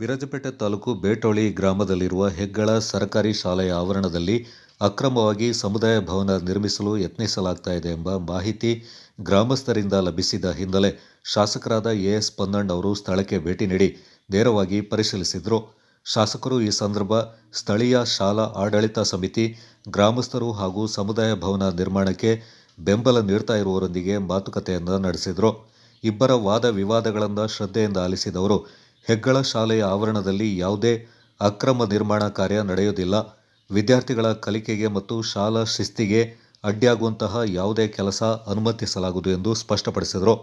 ವಿರಾಜಪೇಟೆ ತಾಲೂಕು ಬೇಟೋಳಿ ಗ್ರಾಮದಲ್ಲಿರುವ ಹೆಗ್ಗಳ ಸರ್ಕಾರಿ ಶಾಲೆಯ ಆವರಣದಲ್ಲಿ ಅಕ್ರಮವಾಗಿ ಸಮುದಾಯ ಭವನ ನಿರ್ಮಿಸಲು ಯತ್ನಿಸಲಾಗ್ತಾ ಇದೆ ಎಂಬ ಮಾಹಿತಿ ಗ್ರಾಮಸ್ಥರಿಂದ ಲಭಿಸಿದ ಹಿನ್ನೆಲೆ ಶಾಸಕರಾದ ಎಎಸ್ ಪನ್ನಣ್ಣ ಅವರು ಸ್ಥಳಕ್ಕೆ ಭೇಟಿ ನೀಡಿ ನೇರವಾಗಿ ಪರಿಶೀಲಿಸಿದರು. ಶಾಸಕರು ಈ ಸಂದರ್ಭ ಸ್ಥಳೀಯ ಶಾಲಾ ಆಡಳಿತ ಸಮಿತಿ, ಗ್ರಾಮಸ್ಥರು ಹಾಗೂ ಸಮುದಾಯ ಭವನ ನಿರ್ಮಾಣಕ್ಕೆ ಬೆಂಬಲ ನೀಡ್ತಾ ಇರುವವರೊಂದಿಗೆ ಮಾತುಕತೆಯನ್ನು ನಡೆಸಿದರು. ಇಬ್ಬರ ವಾದ ವಿವಾದಗಳನ್ನು ಶ್ರದ್ಧೆಯಿಂದ ಆಲಿಸಿದವರು ಹೆಗ್ಗಳ ಶಾಲೆಯ ಆವರಣದಲ್ಲಿ ಯಾವುದೇ ಅಕ್ರಮ ನಿರ್ಮಾಣ ಕಾರ್ಯ ನಡೆಯುವುದಿಲ್ಲ. ವಿದ್ಯಾರ್ಥಿಗಳ ಕಲಿಕೆಗೆ ಮತ್ತು ಶಾಲಾ ಶಿಸ್ತಿಗೆ ಅಡ್ಡಿಯಾಗುವಂತಹ ಯಾವುದೇ ಕೆಲಸ ಅನುಮತಿಸಲಾಗುವುದು ಎಂದು ಸ್ಪಷ್ಟಪಡಿಸಿದರು.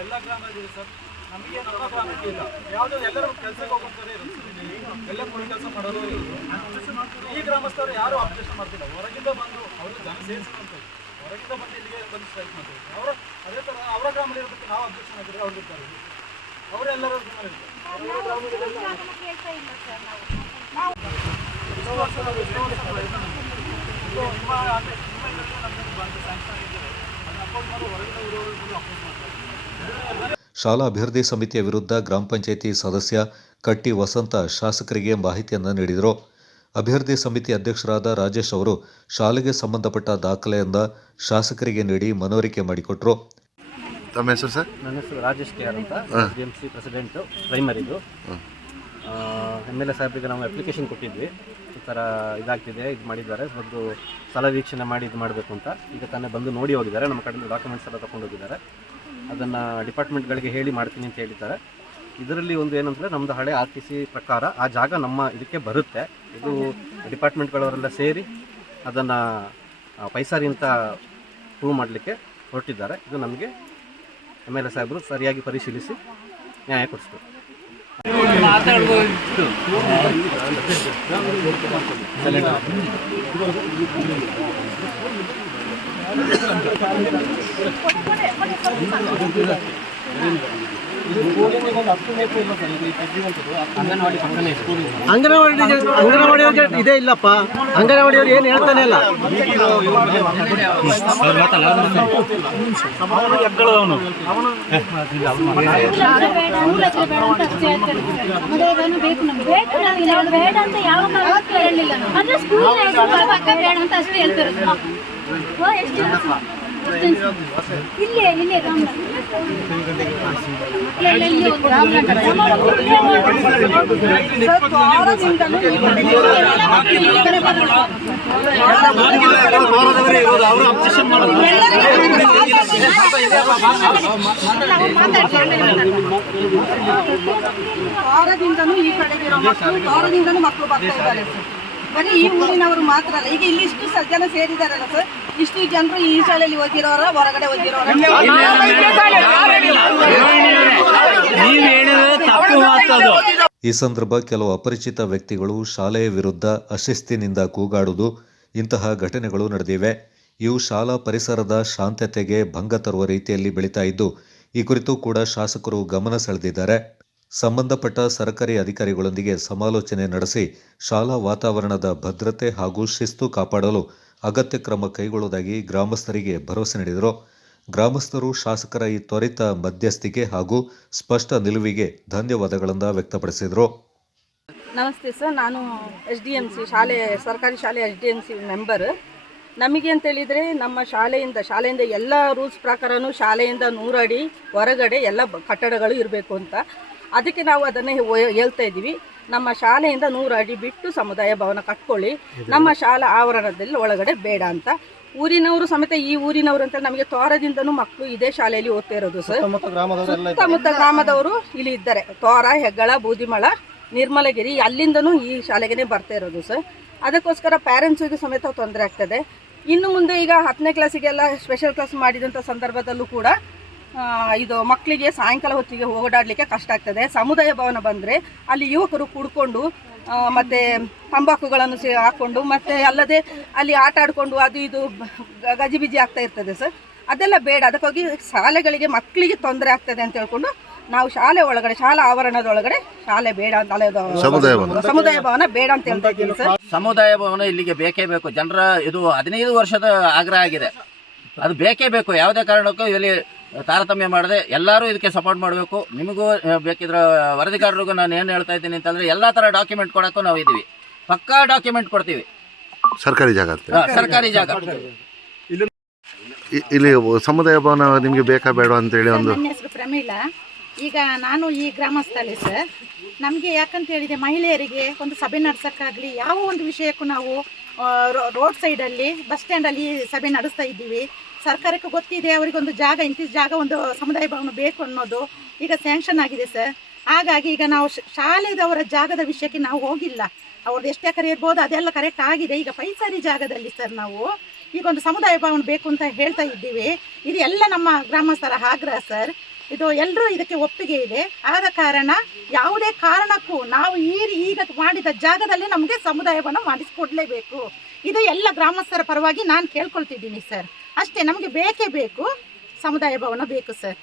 ಎಲ್ಲ ನಮಗೆ ನಮ್ಮ ಗ್ರಾಮಕ್ಕೆ ಇಲ್ಲ ಯಾವುದೋ ಎಲ್ಲರೂ ಕೆಲಸಕ್ಕೆ ಹೋಗ್ತಾರೆ ಎಲ್ಲ ಕೂಲಿ ಕೆಲಸ ಮಾಡೋರು ಇರೋದು. ಈ ಗ್ರಾಮಸ್ಥರು ಯಾರು ಆಬ್ಜೆಕ್ಷನ್ ಮಾಡ್ತಿಲ್ಲ ಹೊರಗಿಂದ ಬಂದು ಅವರು ಜನ ಸೇರಿಸ್ಕೊಂತಾರೆ ಹೊರಗಿಂದ ಬಂದು ಇಲ್ಲಿಗೆ ಬಂದು ಸ್ಟ್ರೈಕ್ ಮಾಡ್ತಾರೆ ಅವರ ಅದೇ ಥರ ಅವರ ಗ್ರಾಮದಲ್ಲಿ ಇರೋದಕ್ಕೆ ನಾವು ಅಬ್ಜೆಕ್ಷನ್ ಹಾಕಿದ್ರೆ ಅವ್ರು ಇರ್ತಾರೆ ಅವರೆಲ್ಲರೂ ನಿಮ್ಮ ಅಪೋಸ್ ಮಾಡಿ ಹೊರಗಿನ ಇರೋರು ಅಪೋಸ್ ಮಾಡ್ತಾರೆ ಶಾಲಾ ಅಭಿವೃದ್ಧಿ ಸಮಿತಿಯ ವಿರುದ್ಧ ಗ್ರಾಮ ಪಂಚಾಯಿತಿ ಸದಸ್ಯ ಕಟ್ಟಿ ವಸಂತ ಶಾಸಕರಿಗೆ ಮಾಹಿತಿಯನ್ನು ನೀಡಿದರು. ಅಭಿವೃದ್ಧಿ ಸಮಿತಿ ಅಧ್ಯಕ್ಷರಾದ ರಾಜೇಶ್ ಅವರು ಶಾಲೆಗೆ ಸಂಬಂಧಪಟ್ಟ ದಾಖಲೆಯಿಂದ ಶಾಸಕರಿಗೆ ನೀಡಿ ಮನವರಿಕೆ ಮಾಡಿಕೊಟ್ರು. ತಮ್ಮ ಹೆಸರು ಸರ್? ನನ್ನ ಹೆಸರು ರಾಜೇಶ್ ಕೆ ಆರ್ ಅಂತ. ಡಿ ಎಂ ಸಿ ಪ್ರೆಸಿಡೆಂಟು ಪ್ರೈಮರಿದು ಎಂ ಎಲ್ ಎ ಸಾಹೇಬ್ರಿಗೆ ನಾವು ಅಪ್ಲಿಕೇಶನ್ ಕೊಟ್ಟಿದ್ವಿ. ಈ ಥರ ಇದಾಗ್ತಿದೆ ಇದು ಮಾಡಿದ್ದಾರೆ. ಒಂದು ಸ್ಥಳ ವೀಕ್ಷಣೆ ಮಾಡಿ ಇದು ಮಾಡಬೇಕು ಅಂತ. ಈಗ ತಾನೇ ಬಂದು ನೋಡಿ ಹೋಗಿದ್ದಾರೆ. ನಮ್ಮ ಕಡೆಯಿಂದ ಡಾಕ್ಯುಮೆಂಟ್ಸ್ ಎಲ್ಲ ತಗೊಂಡು ಹೋಗಿದ್ದಾರೆ. ಅದನ್ನು ಡಿಪಾರ್ಟ್ಮೆಂಟ್ಗಳಿಗೆ ಹೇಳಿ ಮಾಡ್ತೀನಿ ಅಂತ ಹೇಳಿದ್ದಾರೆ. ಇದರಲ್ಲಿ ಒಂದು ಏನಂದರೆ ನಮ್ಮದು ಹಳೆ ಆರ್ ಟಿ ಸಿ ಪ್ರಕಾರ ಆ ಜಾಗ ನಮ್ಮ ಇದಕ್ಕೆ ಬರುತ್ತೆ. ಇದು ಡಿಪಾರ್ಟ್ಮೆಂಟ್ಗಳವರೆಲ್ಲ ಸೇರಿ ಅದನ್ನು ಪೈಸಾರಿ ಅಂತ ಪ್ರೂವ್ ಮಾಡಲಿಕ್ಕೆ ಹೊರಟಿದ್ದಾರೆ. ಇದು ನಮಗೆ ಎಂ ಎಲ್ ಎ ಸಾಹೇಬರು ಸರಿಯಾಗಿ ಪರಿಶೀಲಿಸಿ ನ್ಯಾಯ ಕೊಡಿಸ್ಬೇಕು. ಮಾತಾಡ್ಬೋದು ಅಂಗನವಾಡಿ ಅಂಗನವಾಡಿಯವ್ರಿಗೆ ಇದೇ ಇಲ್ಲಪ್ಪ. ಅಂಗನವಾಡಿಯವ್ರು ಏನು ಹೇಳ್ತಾನೆ ಇಲ್ಲ. ಅಂತ ಯಾವ ಬೇಡ ಅಂತ ಅಷ್ಟೇ ಹೇಳ್ತಿರೋದು ಇಲ್ಲೇ ಇಲ್ಲೇ. ವಾರದಿಂದನೂ ಈ ಕಡೆಗೆ ಇರೋ ಮಕ್ಕಳು ವಾರದಿಂದನೂ ಮಕ್ಕಳು ಬರ್ತಾ ಇದ್ದಾರೆ. ಬರೀ ಈ ಊರಿನವರು ಮಾತ್ರ ಅಲ್ಲ. ಈಗ ಇಲ್ಲಿ ಇಷ್ಟು ಸ- ಜನ ಸೇರಿದಾರಲ್ಲ ಸರ್ ಇಷ್ಟು ಜನರು ಈ ಶಾಲೆಯಲ್ಲಿ ಓದಿರೋರ ಹೊರಗಡೆ ಓದಿರೋರ. ಈ ಸಂದರ್ಭ ಕೆಲವು ಅಪರಿಚಿತ ವ್ಯಕ್ತಿಗಳು ಶಾಲೆಯ ವಿರುದ್ಧ ಅಶಿಸ್ತಿನಿಂದ ಕೂಗಾಡುವುದು ಇಂತಹ ಘಟನೆಗಳು ನಡೆದಿವೆ. ಇವು ಶಾಲಾ ಪರಿಸರದ ಶಾಂತತೆಗೆ ಭಂಗ ತರುವ ರೀತಿಯಲ್ಲಿ ಬೆಳೀತಾ ಇದ್ದು ಈ ಕುರಿತು ಕೂಡ ಶಾಸಕರು ಗಮನ ಸೆಳೆದಿದ್ದಾರೆ. ಸಂಬಂಧಪಟ್ಟ ಸರ್ಕಾರಿ ಅಧಿಕಾರಿಗಳೊಂದಿಗೆ ಸಮಾಲೋಚನೆ ನಡೆಸಿ ಶಾಲಾ ವಾತಾವರಣದ ಭದ್ರತೆ ಹಾಗೂ ಶಿಸ್ತು ಕಾಪಾಡಲು ಅಗತ್ಯ ಕ್ರಮ ಕೈಗೊಳ್ಳುವುದಾಗಿ ಗ್ರಾಮಸ್ಥರಿಗೆ ಭರವಸೆ ನೀಡಿದರು. ಗ್ರಾಮಸ್ಥರು ಶಾಸಕರ ಈ ತ್ವರಿತ ಮಧ್ಯಸ್ಥಿಕೆ ಹಾಗೂ ಸ್ಪಷ್ಟ ನಿಲುವಿಗೆ ಧನ್ಯವಾದಗಳನ್ನು ವ್ಯಕ್ತಪಡಿಸಿದರು. ನಮಸ್ತೆ ಸರ್, ನಾನು ಎಚ್ ಡಿ ಎಂ ಸಿ ಶಾಲೆ, ಸರ್ಕಾರಿ ಶಾಲೆ H D M C member. ನಮಗೆ ಅಂತೇಳಿದರೆ ನಮ್ಮ ಶಾಲೆಯಿಂದ ಶಾಲೆಯಿಂದ ಎಲ್ಲ ರೂಲ್ಸ್ ಪ್ರಕಾರನೂ ಶಾಲೆಯಿಂದ ನೂರಡಿ ಹೊರಗಡೆ ಎಲ್ಲ ಕಟ್ಟಡಗಳು ಇರಬೇಕು ಅಂತ. ಅದಕ್ಕೆ ನಾವು ಅದನ್ನೇ ಹೇಳ್ತಾ ಇದ್ದೀವಿ. ನಮ್ಮ ಶಾಲೆಯಿಂದ ನೂರು ಅಡಿ ಬಿಟ್ಟು ಸಮುದಾಯ ಭವನ ಕಟ್ಕೊಳ್ಳಿ. ನಮ್ಮ ಶಾಲಾ ಆವರಣದಲ್ಲಿ ಒಳಗಡೆ ಬೇಡ ಅಂತ. ಊರಿನವರು ಸಮೇತ ಈ ಊರಿನವರು ಅಂತ ನಮಗೆ ತೋರದಿಂದನೂ ಮಕ್ಕಳು ಇದೇ ಶಾಲೆಯಲ್ಲಿ ಓದ್ತಾ ಇರೋದು ಸರ್. ಸುತ್ತಮುತ್ತ ಗ್ರಾಮದವರು ಇಲ್ಲಿ ಇದ್ದಾರೆ. ತೋರ ಹೆಗ್ಗಳ ಬೂದಿಮಳ ನಿರ್ಮಲಗಿರಿ ಅಲ್ಲಿಂದನೂ ಈ ಶಾಲೆಗೆ ಬರ್ತಾ ಇರೋದು ಸರ್. ಅದಕ್ಕೋಸ್ಕರ ಪ್ಯಾರೆಂಟ್ಸಿಗೆ ಸಮೇತ ತೊಂದರೆ ಆಗ್ತದೆ. ಇನ್ನು ಮುಂದೆ ಈಗ ಹತ್ತನೇ ಕ್ಲಾಸಿಗೆಲ್ಲ ಸ್ಪೆಷಲ್ ಕ್ಲಾಸ್ ಮಾಡಿದಂಥ ಸಂದರ್ಭದಲ್ಲೂ ಕೂಡ ಇದು ಮಕ್ಕಳಿಗೆ ಸಾಯಂಕಾಲ ಹೊತ್ತಿಗೆ ಓಡಾಡಲಿಕ್ಕೆ ಕಷ್ಟ ಆಗ್ತದೆ. ಸಮುದಾಯ ಭವನ ಬಂದರೆ ಅಲ್ಲಿ ಯುವಕರು ಕುಡ್ಕೊಂಡು ಮತ್ತು ಮತ್ತೆ ತಂಬಾಕುಗಳನ್ನು ಸೇ ಹಾಕ್ಕೊಂಡು ಮತ್ತೆ ಅಲ್ಲದೆ ಅಲ್ಲಿ ಆಟ ಆಡಿಕೊಂಡು ಅದು ಇದು ಗಜಿಬಿಜಿ ಆಗ್ತಾ ಇರ್ತದೆ ಸರ್. ಅದೆಲ್ಲ ಬೇಡ. ಅದಕ್ಕಾಗಿ ಶಾಲೆಗಳಿಗೆ ಮಕ್ಕಳಿಗೆ ತೊಂದರೆ ಆಗ್ತದೆ ಅಂತ ಹೇಳ್ಕೊಂಡು ನಾವು ಶಾಲೆ ಒಳಗಡೆ ಶಾಲಾ ಆವರಣದೊಳಗಡೆ ಶಾಲೆ ಬೇಡ ಅಂತ ಸಮುದಾಯ ಭವನ. ಸಮುದಾಯ ಭವನ ಬೇಡ ಅಂತ ಹೇಳ್ತಾ ಇದ್ದೀನಿ ಸರ್. ಸಮುದಾಯ ಭವನ ಇಲ್ಲಿಗೆ ಬೇಕೇ ಬೇಕು. ಜನರ ಇದು ಹದಿನೈದು ವರ್ಷದ ಆಗ್ರಹ ಆಗಿದೆ. ಅದು ಬೇಕೇ ಬೇಕು. ಯಾವುದೇ ಕಾರಣಕ್ಕೂ ಇಲ್ಲಿ ತಾರತಮ್ಯ ಮಾಡದೆ ಎಲ್ಲರೂ ಇದಕ್ಕೆ ಸಪೋರ್ಟ್ ಮಾಡಬೇಕು. ನಿಮಗೂ ಬೇಕಿದ್ರ ವರದಿಗಾರರಿಗೂ ನಾನು ಏನು ಹೇಳ್ತಾ ಇದ್ದೀನಿ ಅಂತಂದ್ರೆ ಎಲ್ಲ ಥರ ಡಾಕ್ಯುಮೆಂಟ್ ಕೊಡೋಕ್ಕೂ ನಾವು ಇದ್ದೀವಿ. ಪಕ್ಕಾ ಡಾಕ್ಯುಮೆಂಟ್ ಕೊಡ್ತೀವಿ. ಸರ್ಕಾರಿ ಜಾಗ ಅಂತ. ಸರ್ಕಾರಿ ಜಾಗ. ಇ- ಇಲ್ಲಿ ಸಮುದಾಯ ಭವನ ನಿಮಗೆ ಬೇಕಾ ಬೇಡ ಅಂತೇಳಿ ಒಂದು ನನ್ನ ಹೆಸರು ಪ್ರಮೀಳಾ. ಈಗ ನಾನು ಈ ಗ್ರಾಮಸ್ಥಳ ಸರ್. ನಮಗೆ ಯಾಕಂತ ಹೇಳಿದೆ ಮಹಿಳೆಯರಿಗೆ ಒಂದು ಸಭೆ ನಡೆಸೋಕ್ಕಾಗಲಿ ಯಾವ ಒಂದು ವಿಷಯಕ್ಕೂ ನಾವು ರೋಡ್ ಸೈಡಲ್ಲಿ ಬಸ್ ಸ್ಟ್ಯಾಂಡಲ್ಲಿ ಸಭೆ ನಡೆಸ್ತಾ ಇದ್ದೀವಿ. ಸರ್ಕಾರಕ್ಕೆ ಗೊತ್ತಿದೆ ಅವರಿಗೊಂದು ಜಾಗ ಇಂತಿಷ್ಟು ಜಾಗ ಒಂದು ಸಮುದಾಯ ಭವನ ಬೇಕು ಅನ್ನೋದು. ಈಗ ಸ್ಯಾಂಕ್ಷನ್ ಆಗಿದೆ ಸರ್ ಹಾಗಾಗಿ ಈಗ ನಾವು ಶಾಲೆದವರ ಜಾಗದ ವಿಷಯಕ್ಕೆ ನಾವು ಹೋಗಿಲ್ಲ. ಅವ್ರದ್ದು ಎಷ್ಟು ಎಕರೆ ಇರ್ಬೋದು, ಅದೆಲ್ಲ ಕರೆಕ್ಟ್ ಆಗಿದೆ. ಈಗ ಪೈಸಾರಿ ಜಾಗದಲ್ಲಿ ಸರ್ ನಾವು ಈಗ ಒಂದು ಸಮುದಾಯ ಭವನ ಬೇಕು ಅಂತ ಹೇಳ್ತಾ ಇದ್ದೀವಿ. ಇದು ಎಲ್ಲ ನಮ್ಮ ಗ್ರಾಮಸ್ಥರ ಆಗ್ರಹ ಸರ್ ಇದು ಎಲ್ಲರೂ ಇದಕ್ಕೆ ಒಪ್ಪಿಗೆ ಇದೆ. ಆದ ಕಾರಣ ಯಾವುದೇ ಕಾರಣಕ್ಕೂ ನಾವು ಈ ಈಗ ಮಾಡಿದ ಜಾಗದಲ್ಲಿ ನಮಗೆ ಸಮುದಾಯವನ್ನು ಮಾಡಿಸಿಕೊಡ್ಲೇಬೇಕು. ಇದು ಎಲ್ಲ ಗ್ರಾಮಸ್ಥರ ಪರವಾಗಿ ನಾನು ಕೇಳ್ಕೊಳ್ತಿದ್ದೀನಿ, ಸರ್. ಅಷ್ಟೇ, ನಮಗೆ ಬೇಕೇ ಬೇಕು. ಸಮುದಾಯ ಭವನ ಬೇಕು, ಸರ್.